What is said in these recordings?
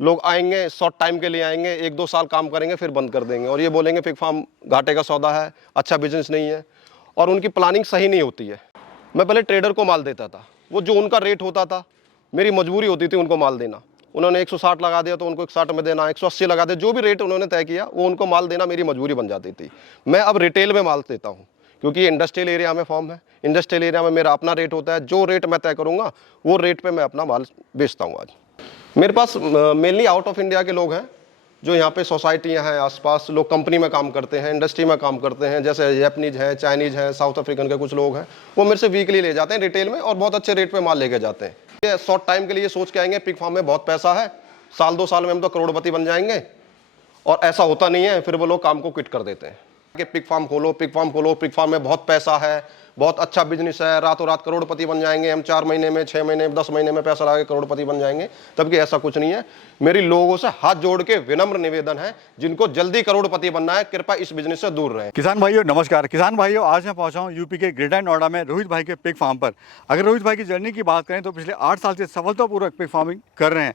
लोग आएंगे, short time के लिए आएंगे, 1-2 साल काम करेंगे, फिर बंद कर देंगे और ये बोलेंगे पिग फार्म घाटे का सौदा है, अच्छा बिजनेस नहीं है और उनकी प्लानिंग सही नहीं होती है। मैं पहले ट्रेडर को माल देता था, वो जो उनका रेट होता था, मेरी मजबूरी होती थी उनको माल देना। उन्होंने 160 लगा दिया तो उनको 160 में देना, 180 लगा दिया, जो भी रेट उन्होंने तय किया वो उनको माल देना मेरी मजबूरी बन जाती थी। मैं अब रिटेल में माल देता हूँ क्योंकि ये इंडस्ट्रियल एरिया में फॉर्म है। इंडस्ट्रियल एरिया में मेरा अपना रेट होता है, जो रेट मैं तय करूँगा वो रेट पे मैं अपना माल बेचता हूँ। आज मेरे पास मेनली आउट ऑफ इंडिया के लोग हैं जो यहाँ पे सोसाइटियाँ हैं, आसपास लोग कंपनी में काम करते हैं, इंडस्ट्री में काम करते हैं, जैसे जापानीज हैं, चाइनीज़ हैं, साउथ अफ्रीकन के कुछ लोग हैं, वो मेरे से वीकली ले जाते हैं रिटेल में और बहुत अच्छे रेट पे माल लेके जाते हैं। ये शॉर्ट टाइम के लिए सोच के आएंगे पिग फार्म में बहुत पैसा है, साल 2 साल में हम तो करोड़पति बन जाएंगे, और ऐसा होता नहीं है। फिर वो लोग काम को क्विट कर देते हैं कि पिग फार्म खोलो, पिग फार्म खोलो, पिग फार्म में बहुत पैसा है, बहुत अच्छा बिजनेस है, रातों रात करोड़पति बन जाएंगे हम, 4 महीने में, 6 महीने में, 10 महीने में पैसा लगा के करोड़पति बन जाएंगे। तबकि ऐसा कुछ नहीं है। मेरी लोगों से हाथ जोड़ के विनम्र निवेदन है, जिनको जल्दी करोड़पति बनना है, कृपया इस बिजनेस से दूर रहें। किसान भाइयों नमस्कार। किसान भाइयों, आज मैं पहुंचा हूं यूपी के ग्रेटर नोएडा में रोहित भाई के पिग फार्म पर। अगर रोहित भाई की जर्नी की बात करें तो पिछले 8 साल से सफलतापूर्वक पिग फार्मिंग कर रहे हैं।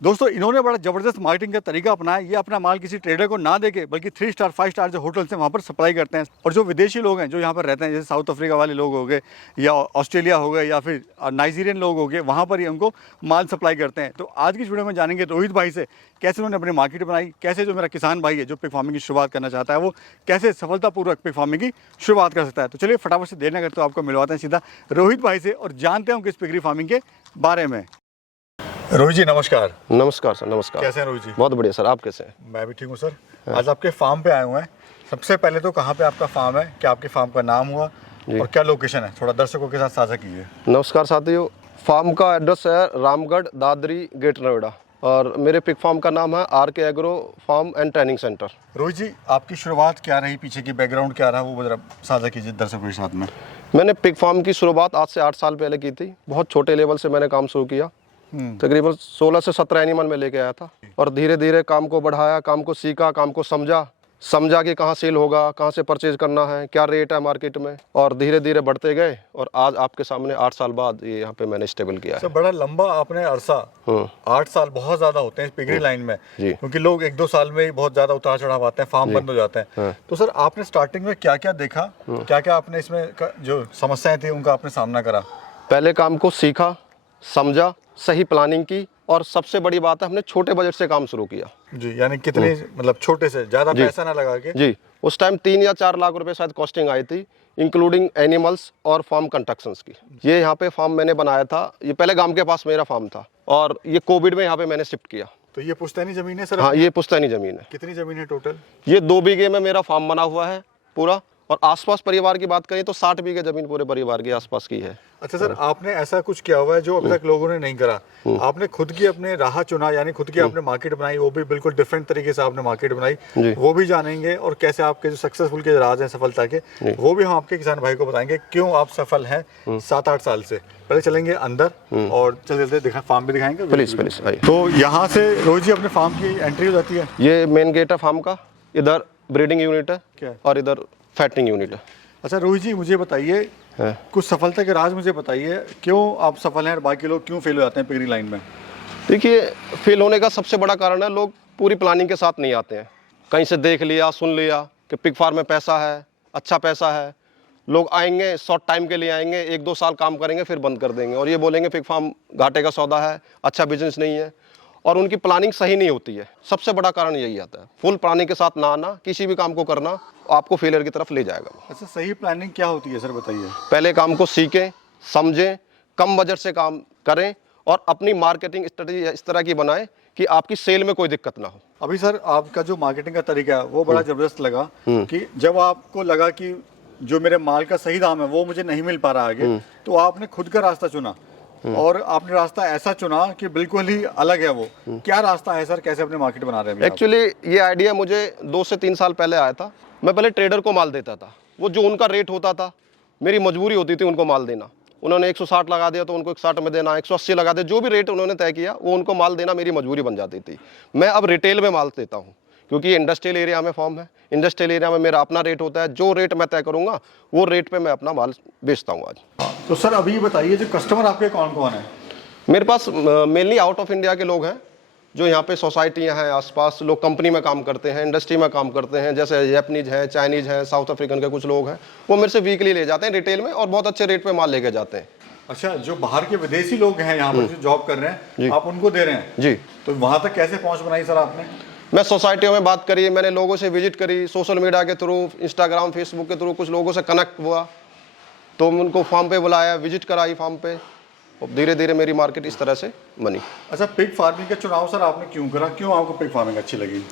दोस्तों, इन्होंने बड़ा ज़बरदस्त मार्केटिंग का तरीका अपनाया। ये अपना माल किसी ट्रेडर को ना देके बल्कि 3 स्टार 5 स्टार जो होटल्स हैं वहाँ पर सप्लाई करते हैं। और जो विदेशी लोग हैं जो यहाँ पर रहते हैं, जैसे साउथ अफ्रीका वाले लोग हो गए या ऑस्ट्रेलिया हो गए या फिर नाइजीरियन लोग हो गए, वहाँ पर ही उनको माल सप्लाई करते हैं। तो आज की इस वीडियो में जानेंगे रोहित भाई से कैसे उन्होंने अपनी मार्केट बनाई, कैसे जो मेरा किसान भाई है जो पिग फार्मिंग की शुरुआत करना चाहता है वो कैसे सफलतापूर्वक पिग फार्मिंग की शुरुआत कर सकता है। तो चलिए फटाफट से देर न करते आपको मिलवाते हैं सीधा रोहित भाई से और जानते हैं उनकी इस पिगरी फार्मिंग के बारे में। रोहित जी नमस्कार। नमस्कार सर। नमस्कार। कैसे हैं रोहित जी? बहुत बढ़िया सर, आप कैसे हैं? मैं भी ठीक हूँ सर। आज आपके फार्म पे आए हुए हैं। सबसे पहले तो कहाँ पे आपका फार्म है, क्या आपके फार्म का नाम हुआ और क्या लोकेशन है, थोड़ा दर्शकों के साथ साझा कीजिए। नमस्कार साथियों, फार्म का एड्रेस है रामगढ़ दादरी गेट नोएडा और मेरे पिग फार्म का नाम है RK agro farm and training centre. Rohit ji, आपकी शुरुआत क्या रही, पीछे की बैकग्राउंड क्या रहा, वो जरा साझा कीजिए दर्शकों के साथ में। मैंने पिग फार्म की शुरुआत आज से 8 साल पहले की थी। बहुत छोटे लेवल से मैंने काम शुरू किया। तकरीबन 16 से 17 एनिमल में लेके आया था और धीरे धीरे काम को बढ़ाया, काम को सीखा, काम को समझा कि कहाँ सेल होगा, कहाँ से परचेज करना है, क्या रेट है मार्केट में, और धीरे धीरे बढ़ते गए और आज आपके सामने 8 साल बाद ये यहाँ पे मैंने स्टेबल किया है। बड़ा लंबा आपने अरसा, 8 साल बहुत ज्यादा होते हैं पिगरी लाइन में, क्योंकि लोग 1-2 साल में ही बहुत ज्यादा उतार चढ़ाव आते हैं, फार्म बंद हो जाते हैं। तो सर आपने स्टार्टिंग में क्या क्या देखा, क्या क्या आपने इसमें जो समस्याएं थी उनका आपने सामना करा? पहले काम को सीखा, समझा, सही प्लानिंग की और सबसे बड़ी बात है हमने छोटे बजट से काम शुरू किया। जी, यानी कितने मतलब छोटे से, ज्यादा पैसा ना लगा के? जी, उस टाइम 3 या 4 लाख रुपए शायद कॉस्टिंग आई थी, इंक्लूडिंग एनिमल्स और फार्म कंस्ट्रक्शंस की। ये यहाँ पे फार्म मैंने बनाया था, ये पहले गांव के पास मेरा फार्म था और ये कोविड में यहाँ पे मैंने शिफ्ट किया। तो ये पुश्तैनी जमीन है सर? हाँ, ये पुश्तैनी जमीन है। कितनी जमीन है टोटल? ये 2 बीघे में मेरा फार्म बना हुआ है पूरा, और आसपास परिवार की बात करें तो 60 बीघे जमीन पूरे परिवार के आसपास की है। अच्छा सर, आपने ऐसा कुछ किया हुआ है जो अभी तक लोगों ने नहीं करा? आपने खुद की अपने राह चुना, यानी खुद की आपने मार्केट बनाई, वो भी बिल्कुल डिफरेंट तरीके से आपने मार्केट बनाई, वो भी जानेंगे। और कैसे आपके जो सक्सेसफुल के राज हैं सफलता के, वो भी हम आपके किसान भाई को बताएंगे, क्यों आप सफल हैं 7-8 साल से। पहले चलेंगे अंदर और चलते फार्म भी दिखाएंगे। Please please. तो यहाँ से रोहित जी अपने फार्म की एंट्री हो जाती है। ये मेन गेट है फार्म का, इधर ब्रीडिंग यूनिट है और इधर फैटिंग यूनिट है। अच्छा रोहित जी, मुझे बताइए कुछ सफलता के राज मुझे बताइए, क्यों आप सफल हैं और बाकी लोग क्यों फेल हो जाते हैं पिगरी लाइन में? देखिए, फेल होने का सबसे बड़ा कारण है लोग पूरी प्लानिंग के साथ नहीं आते हैं। कहीं से देख लिया, सुन लिया कि पिग फार्म में पैसा है, अच्छा पैसा है, लोग आएंगे, शॉर्ट टाइम के लिए आएंगे, 1-2 साल काम करेंगे, फिर बंद कर देंगे और ये बोलेंगे पिग फार्म घाटे का सौदा है, अच्छा बिजनेस नहीं है, और उनकी प्लानिंग सही नहीं होती है। सबसे बड़ा कारण यही आता है। फुल प्लानिंग के साथ ना आना, किसी भी काम को करना आपको फेलियर की तरफ ले जाएगा। अच्छा, सही प्लानिंग क्या होती है सर, बताइए। पहले काम को सीखें, समझें, कम बजट से काम करें और अपनी मार्केटिंग स्ट्रेटजी इस तरह की बनाएं कि आपकी सेल में कोई दिक्कत ना हो। अभी सर आपका जो मार्केटिंग का तरीका है वो बड़ा जबरदस्त लगा कि जब आपको लगा कि जो मेरे माल का सही दाम है वो मुझे नहीं मिल पा रहा आगे, तो आपने खुद का रास्ता चुना और आपने रास्ता ऐसा चुना कि बिल्कुल ही अलग है। वो क्या रास्ता है सर, कैसे अपने मार्केट बना रहे हैं? एक्चुअली ये आइडिया मुझे 2 से 3 साल पहले आया था। मैं पहले ट्रेडर को माल देता था, वो जो उनका रेट होता था, मेरी मजबूरी होती थी उनको माल देना। उन्होंने 160 लगा दिया तो उनको 160 में देना, 180 लगा दिया, जो भी रेट उन्होंने तय किया वो उनको माल देना मेरी मजबूरी बन जाती थी। मैं अब रिटेल में माल देता हूँ क्योंकि इंडस्ट्रियल एरिया में फॉर्म है। इंडस्ट्रियल एरिया में मेरा अपना रेट होता है, जो रेट मैं तय करूँगा वो रेट पे मैं अपना माल बेचता हूँ आज। तो सर अभी बताइए, जो कस्टमर आपके कौन कौन है? मेरे पास मेनली आउट ऑफ इंडिया के लोग हैं जो यहाँ पे सोसाइटियाँ हैं आसपास, लोग कंपनी में काम करते हैं, इंडस्ट्री में काम करते हैं, जैसे जापानीज हैं, चाइनीज हैं, साउथ अफ्रीकन के कुछ लोग हैं, वो मेरे से वीकली ले जाते हैं रिटेल में और बहुत अच्छे रेट पे माल लेके जाते हैं। अच्छा, जो बाहर के विदेशी लोग हैं यहाँ पर जो जॉब कर रहे हैं, आप उनको दे रहे हैं? जी। तो वहाँ तक कैसे पहुँच बनाई सर आपने? मैं सोसाइटियों में बात करी, मैंने लोगों से विजिट करी, सोशल मीडिया के थ्रू, इंस्टाग्राम, फेसबुक के थ्रू कुछ लोगों से कनेक्ट हुआ, तो उनको फार्म पे बुलाया, विजिट कराई फार्म पे, और धीरे धीरे मेरी मार्केट इस तरह से बनी। अच्छा, पिग फार्मिंग का चुनाव सर आपने क्यों करा? क्यों आपको पिग फार्मिंग अच्छी लगी?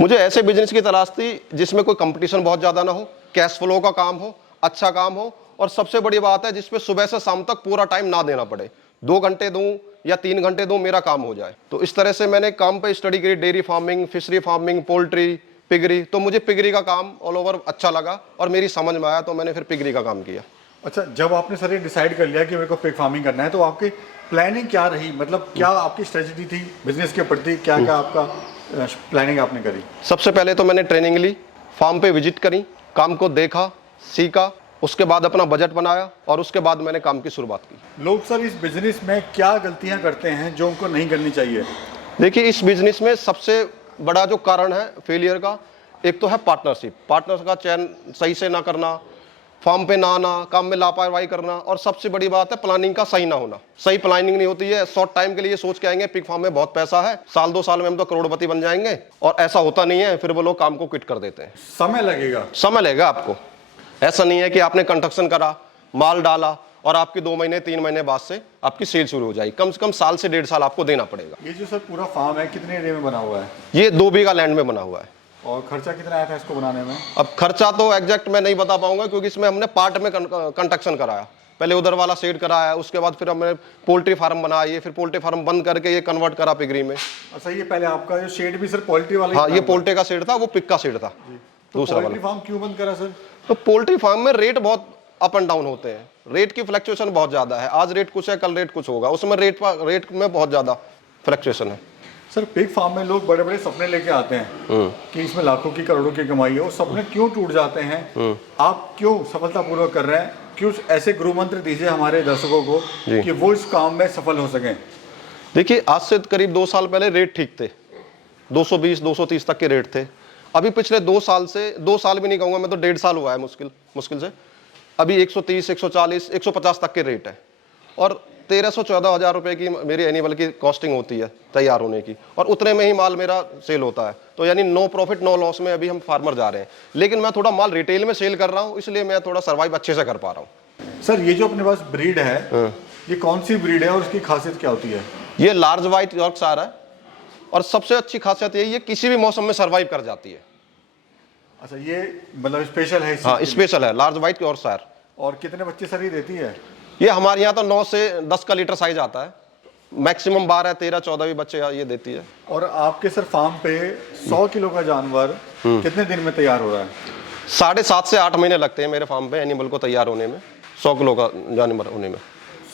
मुझे ऐसे बिजनेस की तलाश थी जिसमें कोई कंपटीशन बहुत ज़्यादा ना हो, कैश फ्लो का काम हो, अच्छा काम हो, और सबसे बड़ी बात है जिसपे सुबह से शाम तक पूरा टाइम ना देना पड़े, 2 घंटे दूं या 3 घंटे दूं, मेरा काम हो जाए। तो इस तरह से मैंने काम पे स्टडी करी, dairy farming, fishery farming, poultry, piggery. तो मुझे पिगरी का काम ऑल ओवर अच्छा लगा और मेरी समझ में आया, तो मैंने फिर पिगरी का काम किया। अच्छा, जब आपने सर ये डिसाइड कर लिया कि मेरे को पिग फार्मिंग करना है, तो आपकी प्लानिंग क्या रही? मतलब क्या आपकी स्ट्रेटजी थी बिजनेस के प्रति? क्या क्या आपका प्लानिंग आपने करी? सबसे पहले तो मैंने ट्रेनिंग ली, फार्म पे विजिट करी, काम को देखा, सीखा, उसके बाद अपना बजट बनाया और उसके बाद मैंने काम की शुरुआत की। लोग सर इस बिजनेस में क्या गलतियां करते हैं जो उनको नहीं करनी चाहिए? देखिए, इस बिजनेस में सबसे बड़ा जो कारण है फेलियर का, एक तो है पार्टनरशिप, पार्टनर का चयन सही से ना करना, फार्म पे ना आना, काम में लापरवाही करना, और सबसे बड़ी बात है प्लानिंग का सही ना होना। सही प्लानिंग नहीं होती है, शॉर्ट टाइम के लिए सोच के आएंगे पिग फार्म में बहुत पैसा है, साल 2 साल में हम तो करोड़पति बन जाएंगे, और ऐसा होता नहीं है, फिर वो लोग काम को क्विट कर देते हैं। समय लगेगा, समय लगेगा आपको। ऐसा नहीं है कि आपने कंस्ट्रक्शन करा, माल डाला और आपकी 2 महीने 3 महीने बाद से आपकी सेल शुरू हो जाएगी। कम से कम साल से 1.5 साल आपको देना पड़ेगा। ये जो सर पूरा फार्म है कितने एरिया में बना हुआ है? ये 2 बीघा लैंड में बना हुआ है। और खर्चा कितना आया था इसको बनाने में? अब खर्चा तो एग्जैक्ट मैं नहीं बता पाऊंगा, क्योंकि इसमें हमने पार्ट में कंस्ट्रक्शन कराया। पहले उधर वाला शेड कराया, उसके बाद फिर हमने पोल्ट्री फार्म बनाया, ये फिर पोल्ट्री फार्म बंद करके ये कन्वर्ट करा पिगरी में। अच्छा, ये पहले आपका जो शेड भी सर पोल्ट्री वाला? हाँ, ये पोल्ट्री का शेड था, वो पिग का शेड था दूसरा वाला। पोल्ट्री फार्म क्यों बंद करा सर? तो पोल्ट्री फार्म में रेट बहुत अप एंड डाउन होते हैं, रेट की फ्लक्चुएशन बहुत ज्यादा है, आज रेट कुछ है, कल रेट कुछ होगा, उसमें रेट में बहुत ज्यादा फ्लक्चुएशन है। सर, पिग फार्म में लोग बड़े बड़े सपने लेके आते हैं कि इसमें लाखों की करोड़ों की कमाई है, वो सपने क्यों टूट जाते हैं? आप क्यों सफलतापूर्वक कर रहे हैं? क्यों ऐसे गुरु मंत्र दीजिए हमारे दर्शकों को कि वो इस काम में सफल हो सकें? देखिए, आज से करीब 2 साल पहले रेट ठीक थे, 220 230 तक के रेट थे। अभी पिछले 2 साल से, 2 साल भी नहीं कहूँगा मैं, तो 1.5 साल हुआ है मुश्किल से, अभी 130 140 150 तक के रेट है, और 1300-14 हज़ार रुपये की मेरी एनिमल की कॉस्टिंग होती है तैयार होने की, और उतने में ही माल मेरा सेल होता है। तो यानी नो प्रॉफिट नो लॉस में अभी हम फार्मर जा रहे हैं, लेकिन मैं थोड़ा माल रिटेल में सेल कर रहा हूँ, इसलिए मैं थोड़ा सर्वाइव अच्छे से कर पा रहा हूँ। सर, ये जो अपने पास ब्रीड है, ये कौन सी ब्रीड है और उसकी खासियत क्या होती है? ये लार्ज व्हाइट यॉर्कशायर है, और सबसे अच्छी खासियत यही है किसी भी मौसम में सर्वाइव कर जाती है। अच्छा, ये मतलब स्पेशल है? हाँ, स्पेशल है लार्ज व्हाइट यॉर्कशायर। और कितने बच्चे सर ये देती है? ये हमारे यहाँ तो 9 से 10 का लीटर साइज आता है, मैक्सिमम 12 13 14 भी बच्चे ये देती है। और आपके सर फार्म पे 100 किलो का जानवर कितने दिन में तैयार हो रहा है? 7.5 से 8 महीने लगते हैं मेरे फार्म पे एनिमल को तैयार होने में, 100 किलो का जानवर होने में।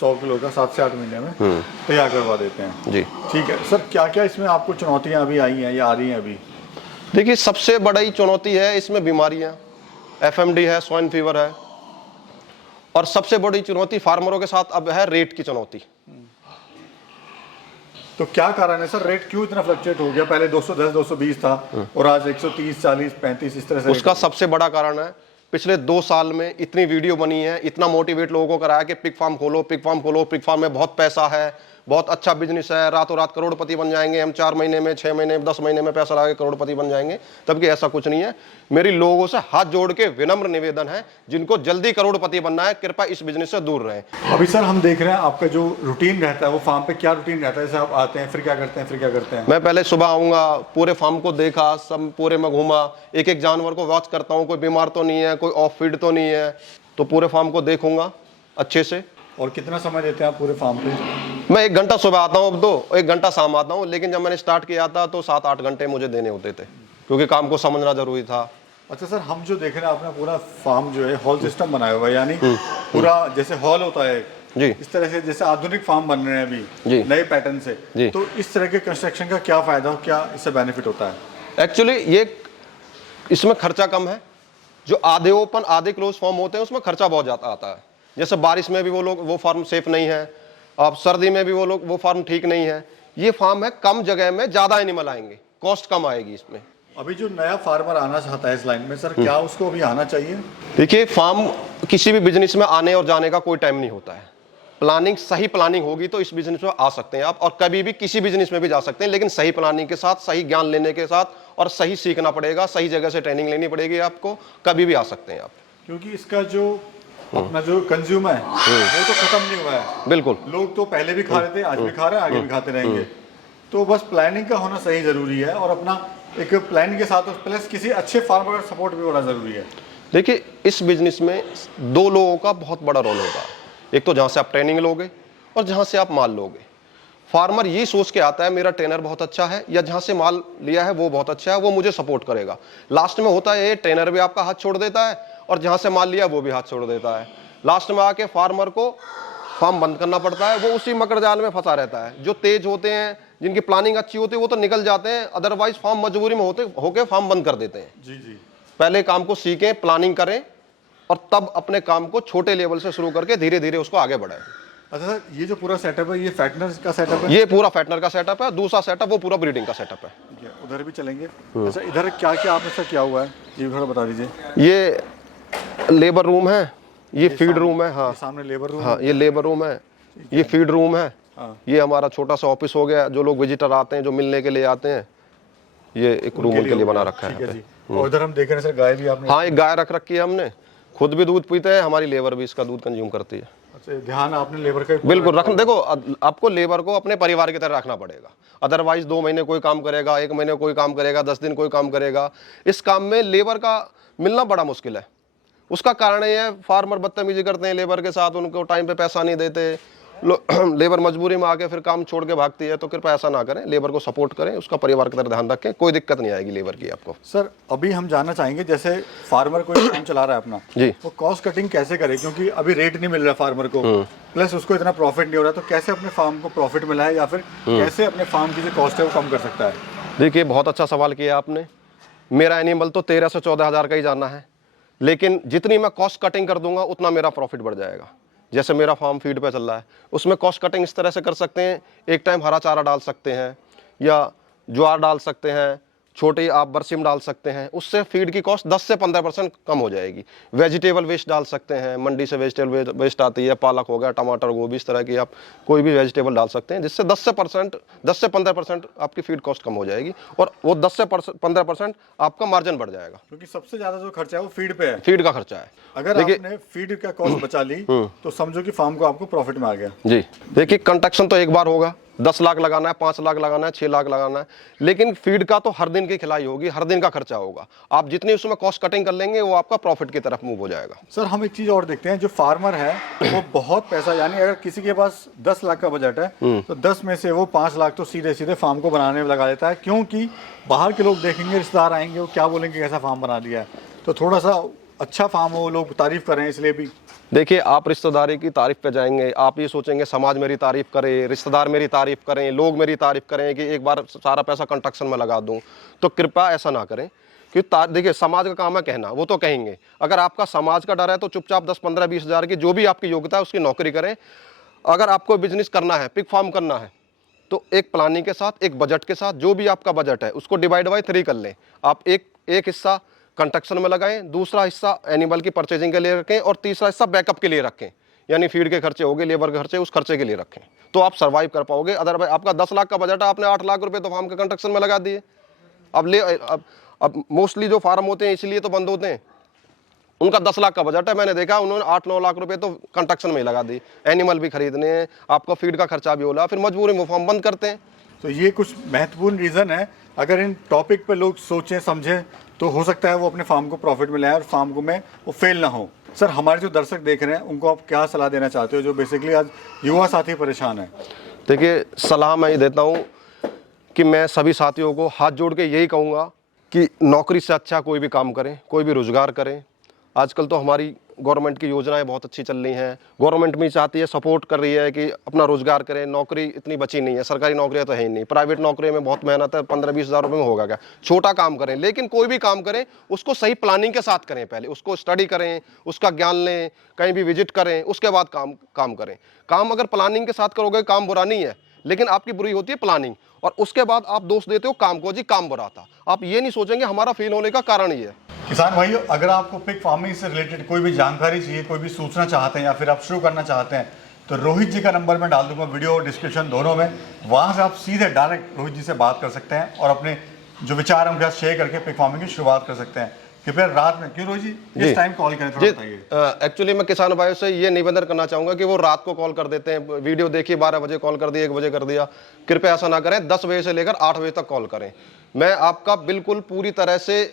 100 किलो का 7 से 8 महीने में तैयार करवा देते हैं जी। ठीक है सर, क्या क्या इसमें आपको चुनौतियां अभी आई हैं या आ रही हैं अभी? देखिए, सबसे बड़ी चुनौती है इसमें बीमारियां, एफएमडी है, स्वाइन फीवर है, और सबसे बड़ी चुनौती फार्मरों के साथ अब है रेट की चुनौती। तो क्या कारण है सर, रेट क्यों इतना फ्लक्चुएट हो गया? पहले 210 220 था और आज 130 40 35 इस तरह से। उसका सबसे बड़ा कारण है पिछले 2 साल में इतनी वीडियो बनी है, इतना मोटिवेट लोगों को कराया कि पिग फार्म खोलो, पिग फार्म खोलो, पिग फार्म में बहुत पैसा है, बहुत अच्छा बिजनेस है, रातों रात करोड़पति बन जाएंगे हम, 4 महीने में, 6 महीने में, 10 महीने में पैसा लगा के करोड़पति बन जाएंगे। तबकि ऐसा कुछ नहीं है। मेरी लोगों से हाथ जोड़ के विनम्र निवेदन है, जिनको जल्दी करोड़पति बनना है, कृपया इस बिजनेस से दूर रहें। अभी सर हम देख रहे हैं आपका जो रूटीन रहता है वो फार्म पे क्या रूटीन रहता है? जैसे आप आते हैं फिर क्या करते हैं, फिर क्या करते हैं? मैं पहले सुबह आऊँगा, पूरे फार्म को देखा, सब पूरे में घूमा, एक एक जानवर को वॉच करता हूँ, कोई बीमार तो नहीं है, कोई ऑफ फीड तो नहीं है, तो पूरे फार्म को देखूंगा अच्छे से। और कितना समय देते हैं आप पूरे फार्म पे? मैं 1 घंटा सुबह आता हूँ, अब तो 1 घंटा शाम आता हूँ, लेकिन जब मैंने स्टार्ट किया था तो 7-8 घंटे मुझे देने होते थे, क्योंकि काम को समझना जरूरी था। अच्छा सर, हम जो देख रहे हैं आपने पूरा फार्म जो है हॉल सिस्टम बनाया हुआ है, यानी पूरा जैसे हॉल होता है जी, इस तरह से, जैसे आधुनिक फार्म बन रहे हैं जी, अभी नए पैटर्न से जी। तो इस तरह के कंस्ट्रक्शन का क्या फायदा हो, क्या इससे बेनिफिट होता है? एक्चुअली ये इसमें खर्चा कम है। जो आधे ओपन आधे क्लोज फॉर्म होते हैं उसमें खर्चा बहुत ज़्यादा आता है। जैसे बारिश में भी वो फार्म सेफ नहीं है, अब सर्दी में भी वो फार्म ठीक नहीं है। ये फार्म है कम जगह में ज़्यादा एनिमल आएंगे, कॉस्ट कम आएगी इसमें। अभी जो नया फार्मर आना चाहता है इस लाइन में सर, क्या उसको अभी आना चाहिए? देखिए, फार्म किसी भी बिजनेस में आने और जाने का कोई टाइम नहीं होता है। प्लानिंग, सही प्लानिंग होगी तो इस बिजनेस में आ सकते हैं आप, और कभी भी किसी बिजनेस में भी जा सकते हैं, लेकिन सही प्लानिंग के साथ, सही ज्ञान लेने के साथ, और सही सीखना पड़ेगा, सही जगह से ट्रेनिंग लेनी पड़ेगी आपको, कभी भी आ सकते हैं आप। क्योंकि इसका जो अपना जो कंज्यूमर है वो तो खत्म नहीं हुआ है। बिल्कुल, लोग तो पहले भी खा रहे थे, आज भी खा रहे हैं, आगे भी खाते रहेंगे। तो बस प्लानिंग का होना सही जरूरी है, और अपना एक प्लान के साथ प्लस किसी अच्छे फार्मर का सपोर्ट भी होना जरूरी है। देखिए, इस बिजनेस में दो लोगों का बहुत बड़ा रोल होगा। एक तो जहाँ से आप ट्रेनिंग लोगे और जहाँ से आप माल लोगे। फार्मर ये सोच के आता है मेरा ट्रेनर बहुत अच्छा है, या जहाँ से माल लिया है वो बहुत अच्छा है, वो मुझे सपोर्ट करेगा। लास्ट में होता है ये, ट्रेनर भी आपका हाथ छोड़ देता है और जहाँ से माल लिया वो भी हाथ छोड़ देता है। लास्ट में आके फार्मर को फार्म बंद करना पड़ता है, वो उसी मकर जाल में फंसा रहता है। जो तेज होते हैं, जिनकी प्लानिंग अच्छी होती है, वो तो निकल जाते हैं, अदरवाइज फार्म मजबूरी में होके फार्म बंद कर देते हैं। जी जी। पहले काम को सीखें, प्लानिंग करें, और तब अपने काम को छोटे लेवल से शुरू करके धीरे धीरे उसको आगे बढ़ाएं। अच्छा सर, ये जो पूरा सेटअप है ये फैटनर का सेटअप है? ये पूरा फैटनर का सेटअप है। दूसरा सेटअप वो पूरा ब्रीडिंग का सेटअप है। ठीक है, उधर भी चलेंगे। अच्छा, इधर क्या क्या आपने सर किया हुआ है, ये थोड़ा बता दीजिए। ये लेबर रूम है, ये फीड रूम है। हाँ, सामने लेबर रूम। हाँ, ये लेबर रूम है, ये फीड रूम है। हाँ। ये हमारा छोटा सा ऑफिस हो गया, जो लोग विजिटर आते हैं, जो मिलने के लिए आते हैं, ये एक रूम उनके लिए बना रखा है। ठीक है जी। और उधर हम देख रहे हैं सर, गाय भी आपने? हाँ, एक गाय रख रखी है हमने, खुद भी दूध पीते हैं, हमारी लेबर भी इसका दूध कंज्यूम करती है। अच्छा, ध्यान आपने लेबर का बिल्कुल रखना। देखो, आपको लेबर को अपने परिवार की तरह रखना पड़ेगा, अदरवाइज 2 महीने कोई काम करेगा, 1 महीने कोई काम करेगा, 10 दिन कोई काम करेगा। इस काम में लेबर का मिलना बड़ा मुश्किल है। उसका कारण ये है, फार्मर बदतमीजी करते हैं लेबर के साथ, उनको टाइम पे पैसा नहीं देते। लेबर मजबूरी में आके फिर काम छोड़ के भागती है। तो कृपया ऐसा ना करें, लेबर को सपोर्ट करें, उसका परिवार की तरह ध्यान रखें, कोई दिक्कत नहीं आएगी लेबर की आपको। सर, अभी हम जानना चाहेंगे, जैसे फार्मर कोई काम चला रहा है अपना जी, वो कॉस्ट कटिंग कैसे करे, क्योंकि अभी रेट नहीं मिल रहा फार्मर को, प्लस उसको इतना प्रॉफिट नहीं हो रहा, तो कैसे अपने फार्म को प्रॉफिट मिला है, या फिर कैसे अपने फार्म की जो कॉस्ट है वो कम कर सकता है? देखिए, बहुत अच्छा सवाल किया आपने। मेरा एनिमल तो 13 से 14 हज़ार का ही जाना है, लेकिन जितनी मैं कॉस्ट कटिंग कर दूंगा उतना मेरा प्रॉफिट बढ़ जाएगा। जैसे मेरा फार्म फीड पे चल रहा है, उसमें कॉस्ट कटिंग इस तरह से कर सकते हैं, एक टाइम हरा चारा डाल सकते हैं, या ज्वार डाल सकते हैं, छोटी आप बरसिम डाल सकते हैं, उससे फीड की कॉस्ट 10 से 15% कम हो जाएगी। वेजिटेबल वेस्ट डाल सकते हैं, मंडी से वेजिटेबल वेस्ट आती है, पालक हो गया, टमाटर, गोभी, इस तरह की आप कोई भी वेजिटेबल डाल सकते हैं, जिससे 10 से 15% आपकी फीड कॉस्ट कम हो जाएगी, और वो 10 से 15% आपका मार्जिन बढ़ जाएगा। क्योंकि सबसे ज्यादा जो खर्चा है वो फीड पे है, फीड का खर्चा है। अगर आपने फीड का कॉस्ट बचा ली तो समझो कि फार्म को आपको प्रॉफिट में आ गया। जी, देखिए, कंस्ट्रक्शन तो एक बार होगा, 10 लाख लगाना है, 5 लाख लगाना है, 6 लाख लगाना है, लेकिन फीड का तो हर दिन की खिलाई होगी, हर दिन का खर्चा होगा। आप जितनी उसमें कॉस्ट कटिंग कर लेंगे वो आपका प्रॉफिट की तरफ मूव हो जाएगा। सर, हम एक चीज और देखते हैं, जो फार्मर है वो बहुत पैसा, यानी अगर किसी के पास 10 लाख का बजट है तो 10 में से वो 5 लाख तो सीधे सीधे फार्म को बनाने में लगा देता है, क्योंकि बाहर के लोग देखेंगे, रिश्तेदार आएंगे, वो क्या बोलेंगे कैसा फार्म बना दिया है। तो थोड़ा सा अच्छा फार्म हो, लोग तारीफ करें, इसलिए भी। देखिए, आप रिश्तेदारी की तारीफ पे जाएंगे, आप ये सोचेंगे समाज मेरी तारीफ करे, रिश्तेदार मेरी तारीफ करें, लोग मेरी तारीफ करें कि एक बार सारा पैसा कंस्ट्रक्शन में लगा दूं, तो कृपया ऐसा ना करें। कि देखिए, समाज का काम है कहना, वो तो कहेंगे। अगर आपका समाज का डर है तो चुपचाप 10, 15, 20 हज़ार की जो भी आपकी योग्यता है उसकी नौकरी करें। अगर आपको बिजनेस करना है, पिग फार्म करना है, तो एक प्लानिंग के साथ, एक बजट के साथ, जो भी आपका बजट है उसको डिवाइड बाई 3 कर लें। आप एक हिस्सा कंस्ट्रक्शन में लगाएं, दूसरा हिस्सा एनिमल की परचेजिंग के लिए रखें, और तीसरा हिस्सा बैकअप के लिए रखें, यानी फीड के खर्चे हो गए, लेबर के खर्चे, उस खर्चे के लिए रखें, तो आप सर्वाइव कर पाओगे। अदरवाइज आपका 10 लाख का बजट है, आपने 8 लाख रुपए तो फार्म के कंस्ट्रक्शन में लगा दिए। अब मोस्टली जो फार्म होते हैं इसलिए तो बंद होते हैं, उनका 10 लाख का बजट है, मैंने देखा उन्होंने 8-9 लाख रुपए तो कंस्ट्रक्शन में ही लगा दी। एनिमल भी खरीदने हैं, आपका फीड का खर्चा भी हो रहा, फिर मजबूरी में फार्म बंद करते हैं। तो ये कुछ महत्वपूर्ण रीज़न है, अगर इन टॉपिक पे लोग सोचें समझें तो हो सकता है वो अपने फार्म को प्रॉफिट में लाए और फार्म को में वो फेल ना हो। सर, हमारे जो दर्शक देख रहे हैं उनको आप क्या सलाह देना चाहते हो, जो बेसिकली आज युवा साथी परेशान है? देखिए, सलाह मैं ये देता हूँ कि मैं सभी साथियों को हाथ जोड़ के यही कहूँगा कि नौकरी से अच्छा कोई भी काम करें, कोई भी रोजगार करें। आजकल तो हमारी गवर्नमेंट की योजनाएं बहुत अच्छी चल रही हैं, गवर्नमेंट भी चाहती है, सपोर्ट कर रही है कि अपना रोजगार करें। नौकरी इतनी बची नहीं है, सरकारी नौकरियां तो है ही नहीं, प्राइवेट नौकरी में बहुत मेहनत है, 15-20 हज़ार रुपये में होगा क्या। छोटा काम करें, लेकिन कोई भी काम करें उसको सही प्लानिंग के साथ करें, पहले उसको स्टडी करें, उसका ज्ञान लें, कहीं भी विजिट करें, उसके बाद काम करें। काम अगर प्लानिंग के साथ करोगे काम बुरा नहीं है, लेकिन आपकी बुरी होती है प्लानिंग, और उसके बाद आप दोष देते हो काम को, जी काम बुरा था। आप ये नहीं सोचेंगे हमारा फेल होने का कारण ये है। किसान भाइयों, अगर आपको पिग फार्मिंग से रिलेटेड कोई भी जानकारी चाहिए, कोई भी सूचना चाहते हैं या फिर आप शुरू करना चाहते हैं, तो रोहित जी का नंबर मैं डाल दूंगा वीडियो और डिस्क्रिप्शन दोनों में। वहाँ से आप सीधे डायरेक्ट रोहित जी से बात कर सकते हैं और अपने जो विचार हैं उनके साथ शेयर करके पिग फार्मिंग की शुरुआत कर सकते हैं। कृपया रात में, क्यों रोहित जी इस टाइम कॉल करें, थोड़ा बताइए। एक्चुअली मैं किसान भाइयों से ये निवेदन करना चाहूंगा कि वो रात को कॉल कर देते हैं, वीडियो देखिए 12 बजे कॉल कर दिया, 1 बजे कर दिया। कृपया ऐसा ना करें, 10 बजे से लेकर 8 बजे तक कॉल करें। मैं आपका बिल्कुल पूरी तरह से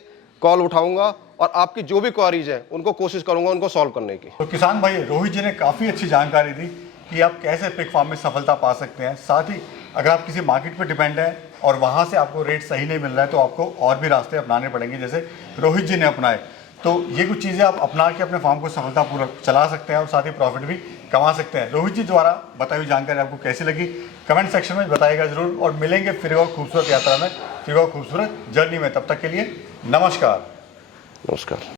कॉल उठाऊंगा और आपकी जो भी क्वारीज है उनको कोशिश करूंगा उनको सॉल्व करने की। तो किसान भाई, रोहित जी ने काफ़ी अच्छी जानकारी दी कि आप कैसे पिग फार्म में सफलता पा सकते हैं। साथ ही अगर आप किसी मार्केट पर डिपेंड हैं और वहाँ से आपको रेट सही नहीं मिल रहा है तो आपको और भी रास्ते अपनाने पड़ेंगे, जैसे रोहित जी ने अपनाए। तो ये कुछ चीज़ें आप अपना के अपने फार्म को सफलतापूर्वक चला सकते हैं और साथ ही प्रॉफिट भी कमा सकते हैं। रोहित जी द्वारा बताई हुई जानकारी आपको कैसी लगी कमेंट सेक्शन में बताइएगा जरूर, और मिलेंगे फिर एक खूबसूरत यात्रा में, फिर एक खूबसूरत जर्नी में। तब तक के लिए नमस्कार। नमस्कार।